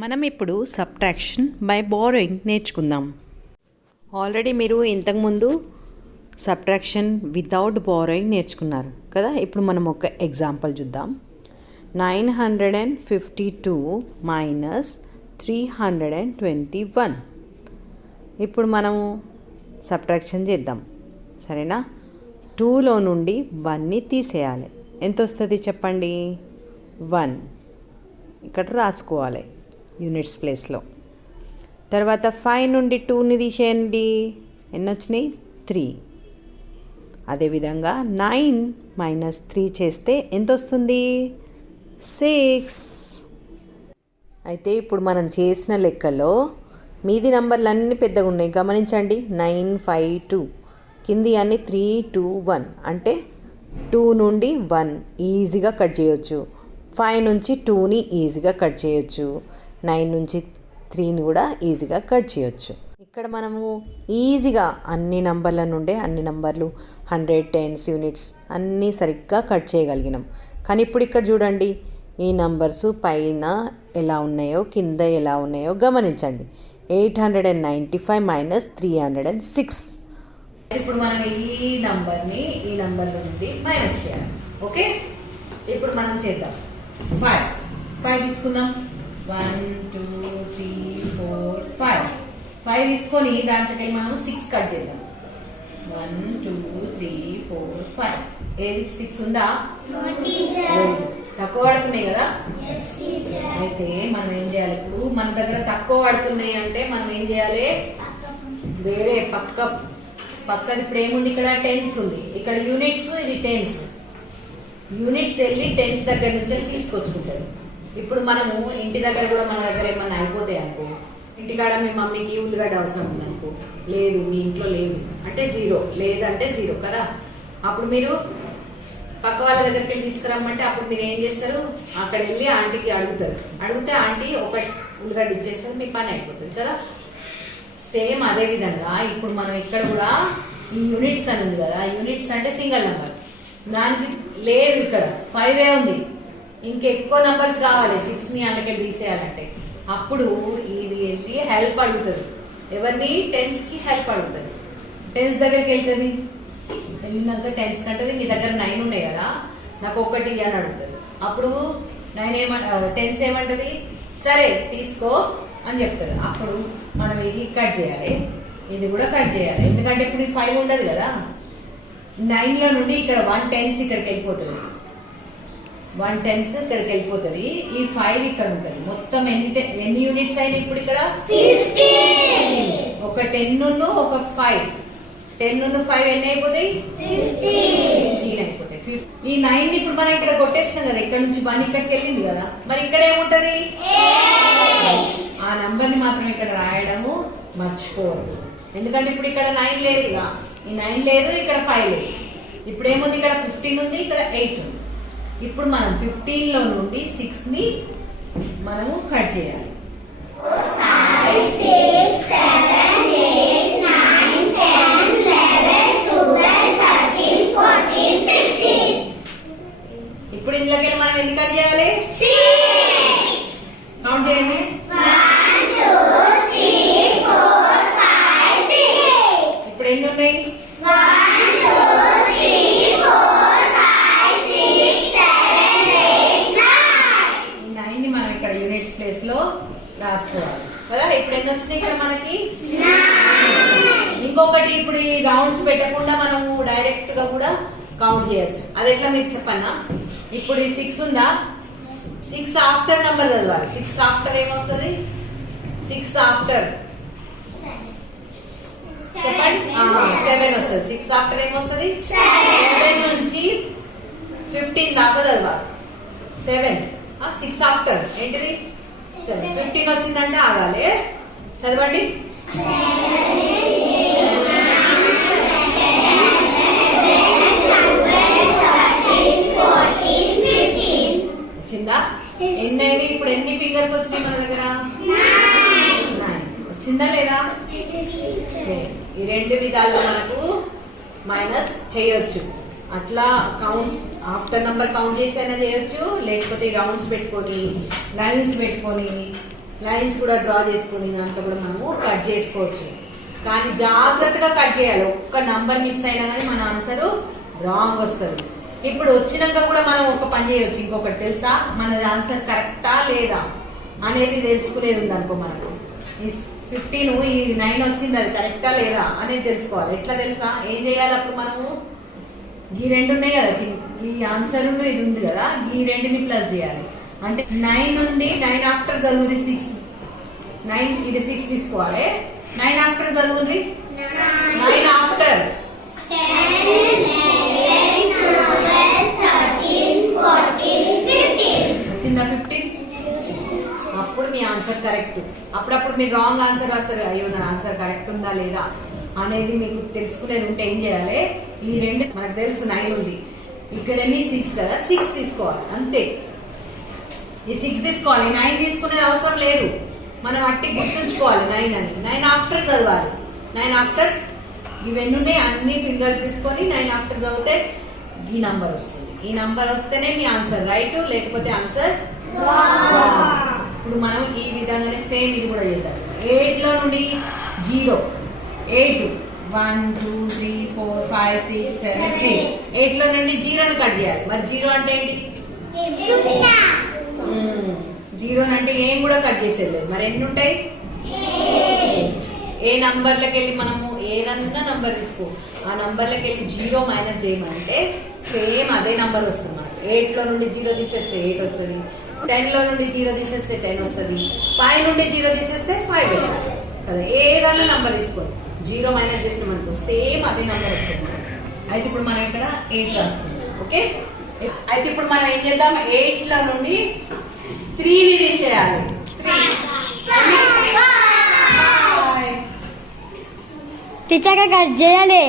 మనం ఇప్పుడు subtraction by borrowing నేర్చుకుందాం. ఆల్రెడీ మీరు ఇంతకుముందు సబ్ట్రాక్షన్ వితౌట్ బారోయింగ్ నేర్చుకున్నారు కదా. ఇప్పుడు మనం ఒక ఎగ్జాంపుల్ చూద్దాం. 952 మైనస్ 321. ఇప్పుడు మనము సబ్ట్రాక్షన్ చేద్దాం, సరేనా. 2లో నుండి 1ని తీసేయాలి. ఎంత వస్తుంది చెప్పండి? 1 ఇక్కడ రాసుకోవాలి యూనిట్స్ ప్లేస్లో. తర్వాత 5 నుండి 2ని తీసేయండి. ఎన్ని వచ్చినాయి? 3. అదేవిధంగా 9 మైనస్ 3 చేస్తే ఎంత వస్తుంది? 6. అయితే ఇప్పుడు మనం చేసిన లెక్కలో మీది నంబర్లు అన్నీ పెద్దగా ఉన్నాయి, గమనించండి. 952 కింది అన్ని 3 2 1 అంటే 2 నుండి 1 ఈజీగా కట్ చేయొచ్చు. 5 నుంచి 2ని ఈజీగా కట్ చేయొచ్చు. 9 నుంచి 3ని కూడా ఈజీగా కట్ చేయొచ్చు. ఇక్కడ మనము ఈజీగా అన్ని నంబర్ల నుండే అన్ని నంబర్లు 100, 10 యూనిట్స్ అన్నీ సరిగ్గా కట్ చేయగలిగినాం. కానీ ఇప్పుడు ఇక్కడ చూడండి, ఈ నంబర్స్ పైన ఎలా ఉన్నాయో కింద ఎలా ఉన్నాయో గమనించండి. 895 మైనస్ 306. ఇప్పుడు మనం ఈ నంబర్ని ఈ నంబర్ నుండి మైనస్ చేయాలి. ఓకే, ఇప్పుడు మనం చేద్దాం. 5 తీసుకుందాం. 1 2 3 4 5 తీసుకొని దాంట్లోకి మనం 6 కట్ చేద్దాం. 1 2 3 4 5. ఏది 6 ఉందా? తక్కువ పడుతున్నాయి కదా. అయితే మనం ఏం చేయాలి? ఇప్పుడు మన దగ్గర తక్కువ పడుతున్నాయి అంటే మనం ఏం చేయాలి? వేరే పక్కది ఇప్పుడు ఏముంది? ఇక్కడ టెన్స్ ఉంది, ఇక్కడ యూనిట్స్, ఇది టెన్స్. యూనిట్స్ వెళ్ళి టెన్స్ దగ్గర నుంచి తీసుకొచ్చుకుంటారు. ఇప్పుడు మనము ఇంటి దగ్గర కూడా మన దగ్గర ఏమన్నా అయిపోతాయి అనుకో, ఇంటికాడ మీ మమ్మీకి ఉల్లిగడ్డ అవసరం ఉంది అనుకో, లేదు మీ ఇంట్లో లేదు అంటే 0, లేదంటే 0 కదా. అప్పుడు మీరు పక్క వాళ్ళ దగ్గరికి వెళ్ళి తీసుకురమ్మంటే అప్పుడు మీరు ఏం చేస్తారు? అక్కడ వెళ్ళి ఆంటీకి అడుగుతారు. అడిగితే ఆంటీ ఒక ఉల్లిగడ్డ ఇచ్చేస్తారు, మీ పని అయిపోతుంది కదా. సేమ్ అదే విధంగా ఇప్పుడు మనం ఇక్కడ కూడా ఈ యూనిట్స్ అని ఉంది కదా, యూనిట్స్ అంటే సింగిల్ నెంబర్, దానికి లేదు ఇక్కడ 5 ఉంది. ఇంకెక్కువ నంబర్స్ కావాలి 6ని అందుకే తీసేయాలంటే. అప్పుడు ఇది ఏంటి? హెల్ప్ అడుగుతుంది. ఎవరిని? టెన్స్కి హెల్ప్ అడుగుతుంది. టెన్స్ దగ్గరికి వెళ్తుంది. వెళ్ళినాక టెన్స్ కంటే మీ దగ్గర 9 ఉన్నాయి కదా, నాకు 1 అని అడుగుతుంది. అప్పుడు 9 టెన్స్ ఏమంటది? సరే తీసుకో అని చెప్తారు. అప్పుడు మనం ఇది కట్ చేయాలి, ఇది కూడా కట్ చేయాలి. ఎందుకంటే ఇప్పుడు 5 ఉండదు కదా. 9లో నుండి ఇక్కడ 1 టెన్స్ ఇక్కడికి వెళ్ళిపోతుంది. 1 టెన్స్ ఇక్కడికి వెళ్ళిపోతుంది. ఈ 5 ఇక్కడ ఉంటుంది. మొత్తం ఎన్ని యూనిట్స్ అయినా ఇప్పుడు ఇక్కడ 15. ఒక 10 ఒక 5. 10 5 ఎన్ని అయిపోతాయి? 15 అయిపోతాయి. ఈ 9 ఇప్పుడు మనం ఇక్కడ కొట్టేసినాం కదా, ఇక్కడ నుంచి 1 ఇక్కడికి వెళ్ళింది కదా, మరి ఇక్కడ ఏముంటది? ఆ నంబర్ ని మాత్రం ఇక్కడ రాయడము మర్చిపోవద్దు. ఎందుకంటే ఇప్పుడు ఇక్కడ 9 లేదు, ఇక ఈ 9 లేదు, ఇక్కడ 5 లేదు. ఇప్పుడు ఏముంది? ఇక్కడ 15 ఉంది, ఇక్కడ 8 ఉంది. ఇప్పుడు మనం 15లో నుండి 6ని మనము కట్ చేయాలి. 5 6 7 8 9 10 11 12 13 14 15. ఇప్పుడు ఇందులోకి మనం ఎన్ని కట్ చేయాలి? 6. కౌంట్ చేయండి. 1 2 3 4 5 6. ఇప్పుడు ఎన్ని ఉన్నాయి? 1 2 3 4 5 6 7 8 9. ఈ 9ని మనం ఇక్కడ యూనిట్స్ ప్లేస్ లో రాసుకోవాలి కదా. ఇప్పుడు ఎన్ని వచ్చినాయి ఇక్కడ మనకి? 9. ఇంకొకటి, ఇప్పుడు ఈ రౌండ్స్ పెట్టకుండా మనము డైరెక్ట్ గా కూడా కౌంట్ చేయొచ్చు. అది ఎట్లా మీకు చెప్పన్నా? ఇప్పుడు ఈ 6 ఉందా, 6 ఆఫ్టర్ నంబర్ చదవాలి. 6 ఆఫ్టర్ ఏమొస్తుంది? 6 ఆఫ్టర్ చెప్పండి. 7 వస్తుంది. 6 ఆఫ్టర్ ఏమొస్తుంది? 7 నుంచి 15 దాకా చదవాలి. 7 6 ఆఫ్టర్ ఏంటిది? 7. 15 వచ్చిందంటే ఆగాలి. చదవండి. వచ్చిందా? ఎన్ని అయినాయి? ఇప్పుడు ఎన్ని ఫింగర్స్ వచ్చినాయి మన దగ్గర? 9. వచ్చిందా లేదా? ఈ 2 విధాలుగా మనకు మైనస్ చేయొచ్చు. అట్లా కౌంట్ ఆఫ్టర్ నంబర్ కౌంట్ చేసి అయినా చేయొచ్చు, లేకపోతే రౌండ్స్ పెట్టుకొని లైన్స్ పెట్టుకొని లైన్స్ కూడా డ్రా చేసుకుని దాంట్లో కూడా మనము కట్ చేసుకోవచ్చు. కానీ జాగ్రత్తగా కట్ చేయాలి. ఒక్క నంబర్ మిస్ అయినా కానీ మన ఆన్సర్ రాంగ్ వస్తుంది. ఇప్పుడు వచ్చినాక కూడా మనం ఒక పని చేయవచ్చు. ఇంకొకటి తెలుసా, మన ఆన్సర్ కరెక్టా లేదా అనేది తెలుసుకునేది ఉంది అనుకో. మనకు ఈ 15 ఈ 9 వచ్చింది, అది కరెక్టా లేదా అనేది తెలుసుకోవాలి. ఎట్లా తెలుసా, ఏం చేయాలి అప్పుడు మనము ఈ రెండు ఉన్నాయి కదా, ఈ ఆన్సర్ ఇది ఉంది కదా, ఈ రెండుని ప్లస్ చేయాలి. అంటే 9 నుండి 9 ఆఫ్టర్ చదువుది 6, 9 ఇది 6 తీసుకోవాలి. 9 ఆఫ్టర్ చదువుది 9 ఆఫ్టర్ 15 అప్పుడు మీ ఆన్సర్ కరెక్ట్. అప్పుడప్పుడు మీరు రాంగ్ ఆన్సర్ రాస్తారు. అయ్యో నా ఆన్సర్ కరెక్ట్ ఉందా లేదా అనేది మీకు తెలుసుకునేది ఉంటే ఏం చేయాలి, ఈ రెండు మనకు తెలుసు 9 ఉంది, ఇక్కడ 6 కదా, 6 తీసుకోవాలి అంతే. ఈ 6 తీసుకోవాలి, 9 తీసుకునేది అవసరం లేదు. మనం అట్టి గుర్తుంచుకోవాలి 9 అని. 9 ఆఫ్టర్ చదవాలి. 9 ఆఫ్టర్ ఇవన్నీ ఉన్నాయి, అన్ని ఫింగర్స్ తీసుకొని 9 ఆఫ్టర్ చదివితే ఈ నంబర్ వస్తుంది. ఈ నంబర్ వస్తేనే మీ ఆన్సర్ రైట్, లేకపోతే ఆన్సర్ రాంగ్. ఇప్పుడు మనం ఈ విధంగానే సేమ్ ఇది కూడా చేద్దాం. 8 లో నుండి 0, 8 1 2 3 4 5 6 7 8. 8 లో నుండి 0ను కట్ చేయాలి. మరి 0 అంటే ఏంటి, 0 అంటే ఏం కూడా కట్ చేసేది లేదు. మరి ఎన్ని ఉంటాయి, ఏ నంబర్లకి వెళ్ళి మనము ఏదన్నా నంబర్ తీసుకో, ఆ నంబర్లకి వెళ్ళి 0 మైనస్ చేయమంటే సేమ్ అదే నంబర్ వస్తుంది మనకి. 8 లో నుండి 0 తీసేస్తే 8 వస్తుంది, 10 లో నుండి 0 తీసేస్తే 10 వస్తుంది, 5 నుండి 0 తీసేస్తే 5 వస్తుంది కదా. ఏదన్నా నంబర్ తీసుకోండి, 0 మైనస్ చేసిన మనకు సేమ్ అదే నంబర్ వస్తుంది. అయితే ఇప్పుడు మనం ఇక్కడ 8 రాసుకుందాం. ఓకే, అయితే ఇప్పుడు మనం ఏం చేద్దాం, 8 లో నుండి 3ని తీసేయాలి. 3 టీచర్ కట్ చేయాలి,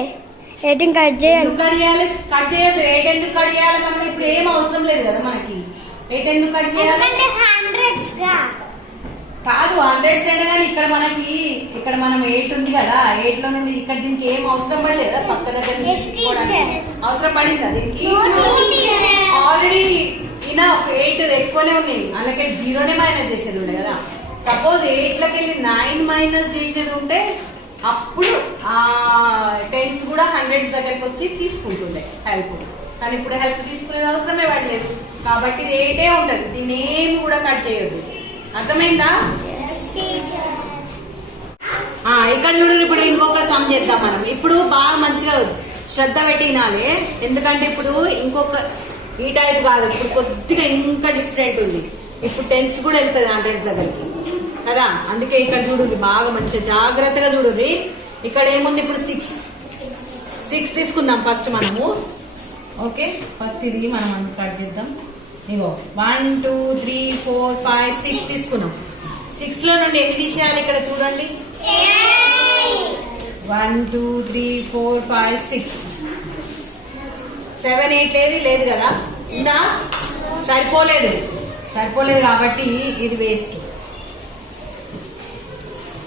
8 కట్ చేయాలి. కట్ చేయాలి, కట్ చేయొద్దు. 8 ఎందుకు కట్ చేయాలి, మనం ఇప్పుడు ఏం అవసరం లేదు కదా మనకి. 8 ఎందుకు కట్ చేయాలి, కాదు 100s అయినా కానీ ఇక్కడ మనకి ఇక్కడ మనం 8 ఉంది కదా, 8 లో నుండి ఇక్కడ దీనికి ఏం అవసరం పడలేదు కదా, పక్క దగ్గర నుంచి తీసుకోవడానికి అవసరం పడిందా దీనికి? ఆల్రెడీ ఇనఫ్ 8 ఎక్కువనే ఉన్నాయి, అలాగే 0నే మైనస్ చేసేది ఉండే కదా. సపోజ్ 8 లోకి వెళ్ళి 9 మైనస్ చేసేది ఉంటే అప్పుడు ఆ 10s కూడా 100s దగ్గరికి వచ్చి తీసుకుంటుండే హెల్ప్. కానీ ఇప్పుడు హెల్ప్ తీసుకునేది అవసరమే పడలేదు కాబట్టి ఇది 8ఏ ఉంటది. దీన్ని ఏమి కూడా కట్ చేయొద్దు. అర్థమైందా? ఇక్కడ చూడు, ఇప్పుడు ఇంకొక సమ్ చేద్దాం మనం. ఇప్పుడు బాగా మంచిగా శ్రద్ధ పెట్టి వినాలి, ఎందుకంటే ఇప్పుడు ఇంకొక ఈ టైప్ కాదు, ఇప్పుడు కొద్దిగా ఇంకా డిఫరెంట్ ఉంది. ఇప్పుడు 10s కూడా వెళ్తుంది 100s దగ్గరికి కదా. అందుకే ఇక్కడ చూడండి, బాగా మంచిగా జాగ్రత్తగా చూడండి. ఇక్కడ ఏముంది, ఇప్పుడు 6 తీసుకుందాం ఫస్ట్ మనము. ఓకే, ఫస్ట్ ఇది మనం కట్ చేద్దాం. ఇగో 1 2 3 4 5 6 తీసుకున్నాం. 6 లో నుండి ఎన్ని తీసేయాలి ఇక్కడ చూడండి, 1 2 3 4 5 6 7 8 లేదు కదా, ఇందా సరిపోలేదు కాబట్టి ఇది వేస్ట్.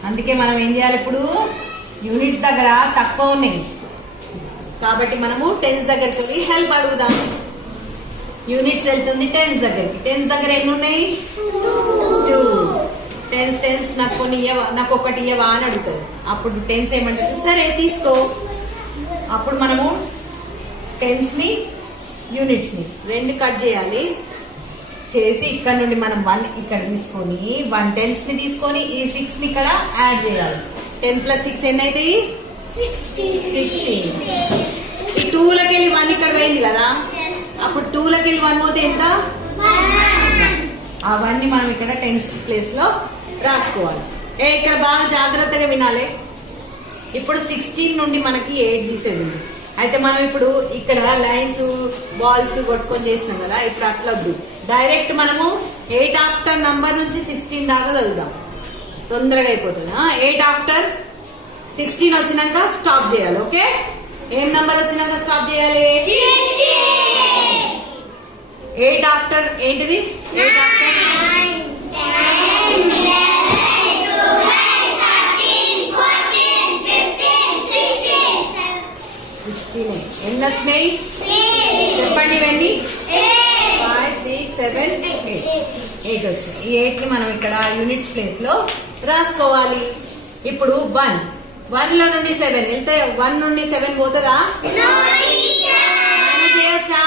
అందుకే మనం ఏం చేయాలి, ఇప్పుడు యూనిట్స్ దగ్గర తక్కువ ఉన్నాయి కాబట్టి మనము 10s దగ్గరికి వెళ్ళి హెల్ప్ అడుగుదాం. యూనిట్స్ వెళ్తుంది 10s దగ్గరికి. 10s దగ్గర ఎన్ని ఉన్నాయి, 2. 10s నాకు కొన్ని ఇయ్యవా, నాకు ఒకటి ఇయ్యవా అని అడుగుతుంది. అప్పుడు 10s ఏమంటుంది, సరే తీసుకో. అప్పుడు మనము 10s ని యూనిట్స్ ని 2 కట్ చేయాలి. చేసి ఇక్కడ నుండి మనం 1 ఇక్కడ తీసుకొని 1 10s ని తీసుకొని ఈ 6 ని ఇక్కడ యాడ్ చేయాలి. 10 + 6 ఎన్ని అవుతాయి, 16. ఈ 2 లోకి వెళ్ళి 1 ఇక్కడ పోయింది కదా, అప్పుడు 2 లోకి వెళ్ళి 1 పోతే ఎంత, అవన్నీ మనం ఇక్కడ 10s ప్లేస్ లో రాసుకోవాలి. ఇక్కడ బాగా జాగ్రత్తగా వినాలి. ఇప్పుడు 16 నుండి మనకి 8 తీసేది ఉంది. అయితే మనం ఇప్పుడు ఇక్కడ లైన్స్ బాల్స్ కొట్టుకొని చేసినాం కదా, ఇప్పుడు అట్లా వద్దు, డైరెక్ట్ మనము 8 ఆఫ్టర్ నంబర్ నుంచి 16 దాకా చదువుదాం, తొందరగా అయిపోతుంది. 8 ఆఫ్టర్ 16 వచ్చినాక స్టాప్ చేయాలి. ఓకే, ఏం నంబర్ వచ్చినాక స్టాప్ చేయాలి, 8 ఆఫ్టర్ ఏంటిది, 8 ఆఫ్టర్ 16 ఎన్ని వచ్చినాయి చెప్పండి, ఇవన్నీ 5 6 7 8. 8 వచ్చినాయి. ఈ 8 ని మనం ఇక్కడ యూనిట్స్ ప్లేస్ లో రాసుకోవాలి. ఇప్పుడు 1 లో నుండి 7 వెళ్తే 1 నుండి 7 పోతుందా? చేయొచ్చా?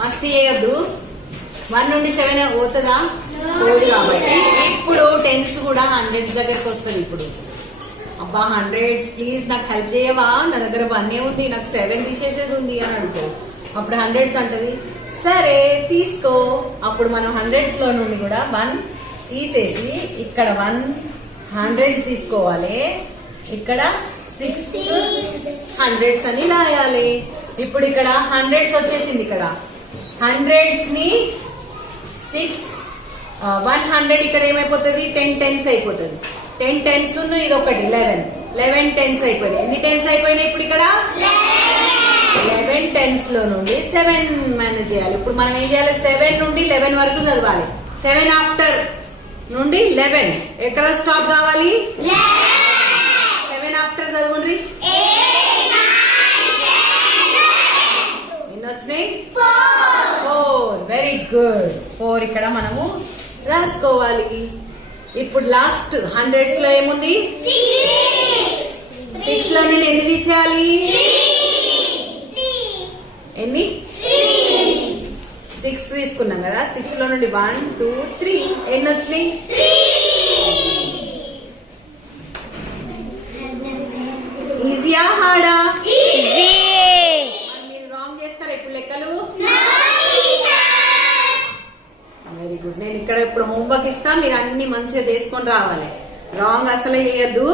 మస్తీ చేయొద్దు. 1 నుండి 7 పోతుందా? పోదు. కాబట్టి ఇప్పుడు టెన్స్ కూడా హండ్రెడ్స్ దగ్గరకు వస్తుంది. ఇప్పుడు అబ్బా 100s ప్లీజ్ నాకు హెల్ప్ చేయవా, నా దగ్గర 1 ఉంది, నాకు 7 తీసేసేది ఉంది అని అడుగుతారు. అప్పుడు 100s అంటది, సరే తీసుకో. అప్పుడు మనం 100s లో నుండి కూడా 1 తీసేసి ఇక్కడ 100s తీసుకోవాలి. ఇక్కడ 6 100s అని రాయాలి. ఇప్పుడు ఇక్కడ 100s వచ్చేసింది. ఇక్కడ 100s ని 6 100 ఇక్కడ ఏమైపోతుంది? 10 10s అయిపోతుంది. 10 10s ఇది ఒకటి 11 10s అయిపోయినాయి. ఎన్ని 10s అయిపోయినాయి ఇప్పుడు ఇక్కడ? 11 10s లో నుండి 7 మేనేజ్ చేయాలి. ఇప్పుడు మనం ఏం చేయాలి? 7 నుండి 11 వరకు చదవాలి. 7 ఆఫ్టర్ నుండి 11 ఎక్కడ స్టాప్ కావాలి? 7 ఆఫ్టర్ చదవండి. ఎన్ని వచ్చినాయి? 4. Very good. 4 ఇక్కడ మనము రాసుకోవాలి. ఇప్పుడు లాస్ట్ 100s లో ఏముంది? 6 లో నుండి ఎన్ని తీసేయాలి? ఎన్ని? 6 తీసుకున్నాం కదా. 6 లో నుండి 1 2 3 ఎన్ని వచ్చినాయి? ఈజీయా హార్డా? మీరు రాంగ్ చేస్తారా ఇప్పుడు లెక్కలు? Very good. నేను ఇక్కడ ఇప్పుడు హోంవర్క్ ఇస్తా, మీరు అన్ని మంచిగా చేసుకొని రావాలి. రాంగ్ అసలే చేయొద్దు.